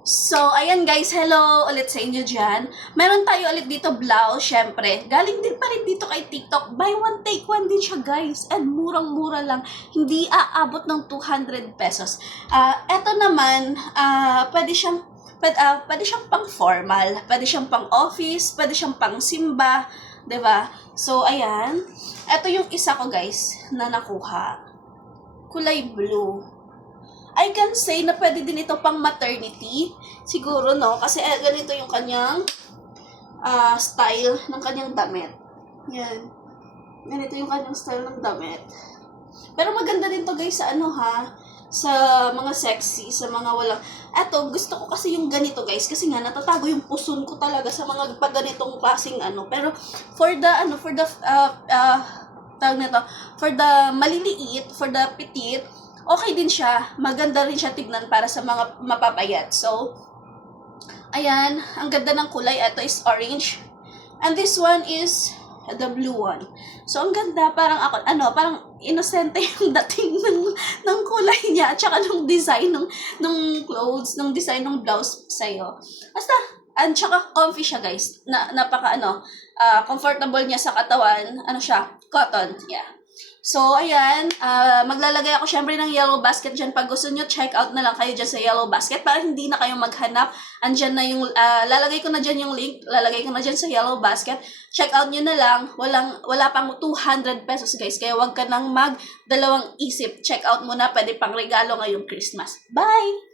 So, ayan guys, hello ulit sa inyo dyan. Meron tayo ulit dito blouse, syempre. Galing din pa rin dito kay TikTok. Buy one, take one din siya guys. And murang-mura lang. Hindi aabot ng 200 pesos. Eto naman, pwede siyang pang formal. Pwede siyang pang office. Pwede siyang pang simba. 'Di ba? So, ayan. Eto yung isa ko guys na nakuha. Kulay blue. I can say na pwede din ito pang maternity. Siguro, no? Kasi ganito yung kanyang style ng kanyang damit. Yan. Ganito yung kanyang style ng damit. Pero maganda din to guys sa sa mga sexy, sa mga walang... Eto, gusto ko kasi yung ganito guys. Kasi nga, natatago yung puson ko talaga sa mga pag ganitong klaseng Pero for the, tawag nito, for the maliliit, for the petite, okay din siya. Maganda rin siya tignan para sa mga mapapayat. So, ayan. Ang ganda ng kulay. Ito is orange. And this one is the blue one. So, ang ganda. Parang parang inosente yung dating ng kulay niya. At saka ng design ng clothes, ng design ng blouse sa'yo. Basta, at saka comfy siya guys. Napaka comfortable niya sa katawan. Siya? Cotton. Yeah. So, ayan, maglalagay ako syempre ng yellow basket dyan. Pag gusto nyo, check out na lang kayo dyan sa yellow basket para hindi na kayo maghanap. Andyan na yung, lalagay ko na dyan yung link, lalagay ko na dyan sa yellow basket. Check out nyo na lang, wala pang 200 pesos guys. Kaya wag ka nang magdalawang isip. Check out mo na, pwede pang regalo ngayong Christmas. Bye!